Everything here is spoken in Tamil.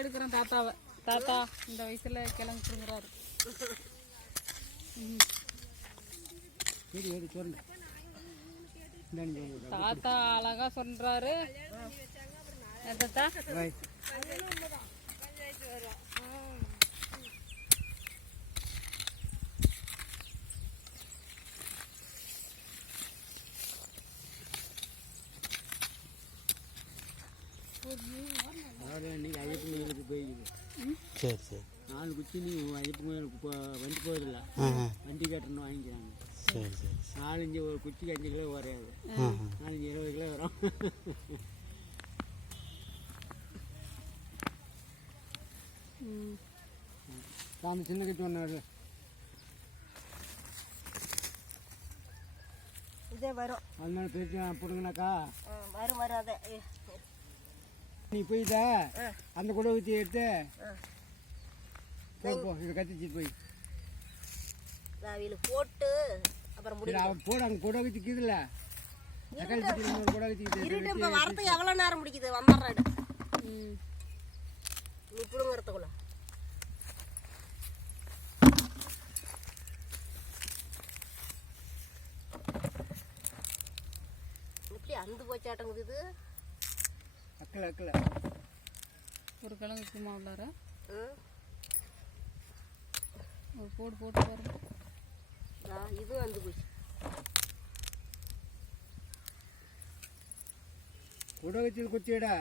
இருக்கிறேன் தாத்தாவை. தாத்தா இந்த வயசுல கிழங்கு சொல்லு. தாத்தா அழகா சொல்றாரு. தாத்தா? இன்னைக்கு ஐயப்பன் கோயிலுக்கு போயிருக்குது சரி சரி. நாலு குச்சி நீ ஐயப்பன் கோயிலுக்கு போ வண்டி போகுதில்ல வண்டி கட்டணும் வாங்கிக்கிறாங்க சரி சரி. நாலஞ்சு ஒரு குச்சிக்கு அஞ்சு கிலோ வரையாது நாலஞ்சு இருபது கிலோ வரும் ம். சாமி சின்ன குச்சி ஒன்று இதே வரும். அதனால பெருசு பிடுங்கினாக்கா வரும் வரும் அதே. நீ போயிட்ட அந்த குடை ஊற்றி எடுத்து. போ போ இதை கத்திச்சிட்டு போய். போட்டு அப்புறம் அவன் போட அங்கே குடை வச்சுக்குதுல்ல தக்காளி சட்டி இன்னொரு குடை வச்சுக்கிது இருட்டு இப்போ வரத்துக்கு எவ்வளோ நேரம் முடிக்குது? வந்துடுறாடு ம். நீ பிடுங்கிறதுக்குள்ள. எப்படி அந்து போச்சாட்டங்குது இது அக்கல ஒரு கிழங்கு சும்மா உள்ளார. ஒரு போடு போட்டு பாருங்க. ஆ, இதுவும் அந்து போச்சு குடை வச்சு குச்சிடா